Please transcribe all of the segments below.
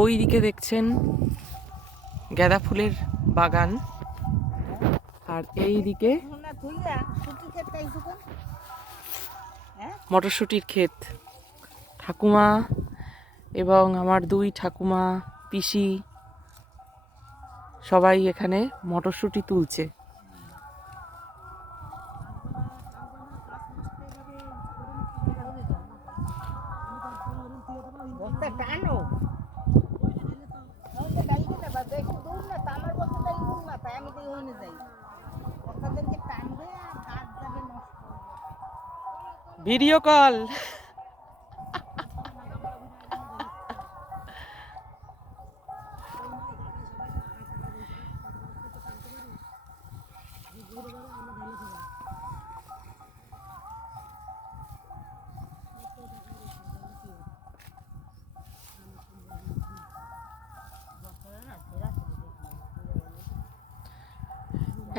ওই দিকে দেখছেন গাঁদা ফুলের বাগান। আর এই দিকে মটরশুঁটির ক্ষেত। ঠাকুমা এবং আমার দুই ঠাকুমা, পিসি সবাই এখানে মটরশুঁটি তুলছে। টানো। Video call.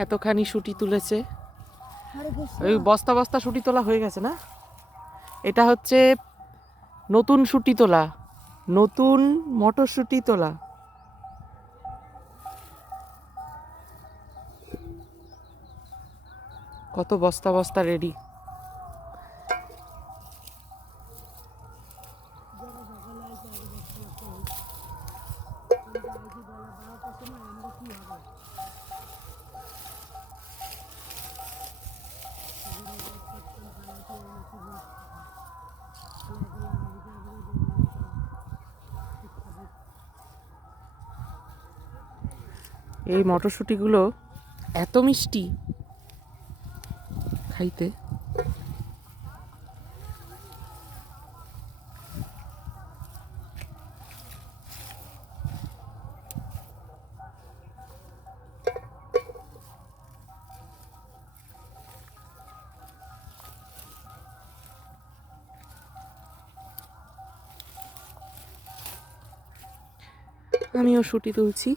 এতখানি শুটি তুলেছে। ওই বস্তা বস্তা শুটি তোলা হয়ে গেছে না? এটা হচ্ছে নতুন শুটি তোলা নতুন মটরশুটি তোলা। কত বস্তা বস্তা রেডি এই মটরশুঁটিগুলো এত মিষ্টি খাইতে। আমিও শুটি তুলছি।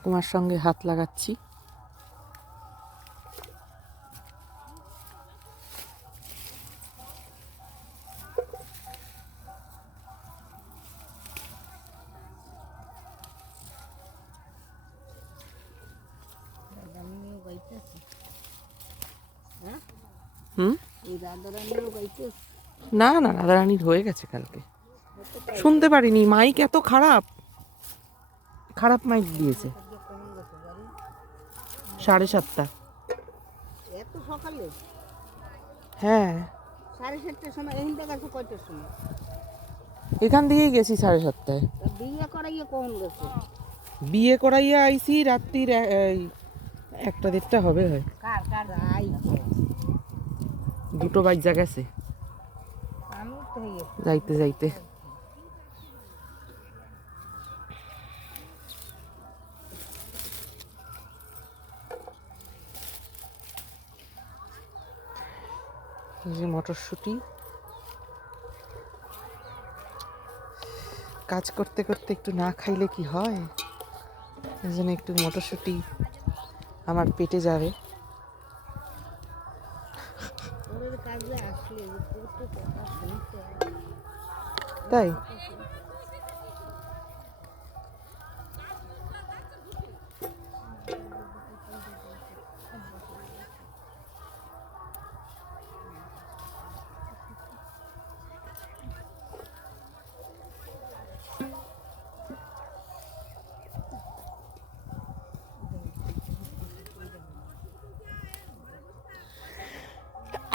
ঠাকুমার সঙ্গে হাত লাগাচ্ছি। না না, রাধারানীর হয়ে গেছে কালকে। শুনতে পারিনি, মাইক এত খারাপ। খারাপ মাইক দিয়েছে। সাড়ে সাতটা। এত সকালে? হ্যাঁ। সাড়ে সাতটার সময় এই গেছে কয়টার সময়? এখান থেকেই গেছি সাড়ে সাতটায়। বিয়ে করাইয়ে কখন গেছে? বিয়ে করাইয়া আইছি রাত্রির এই একটা দেড়টা হবে হয়। কার কার? আই। দুটো গেছে। আমি তো যাইতে যাইতে এই যে মটরশুঁটি। কাজ করতে করতে একটু না খাইলে কি হয়? এই জন্য একটু মটরশুঁটি আমার পেটে যাবে। তাই?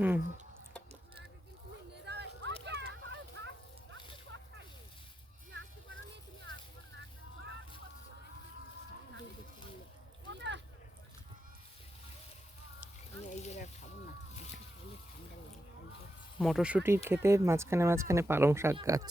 হুম মটরশুঁটির ক্ষেতের মাঝখানে মাঝখানে পালং শাক গাছ।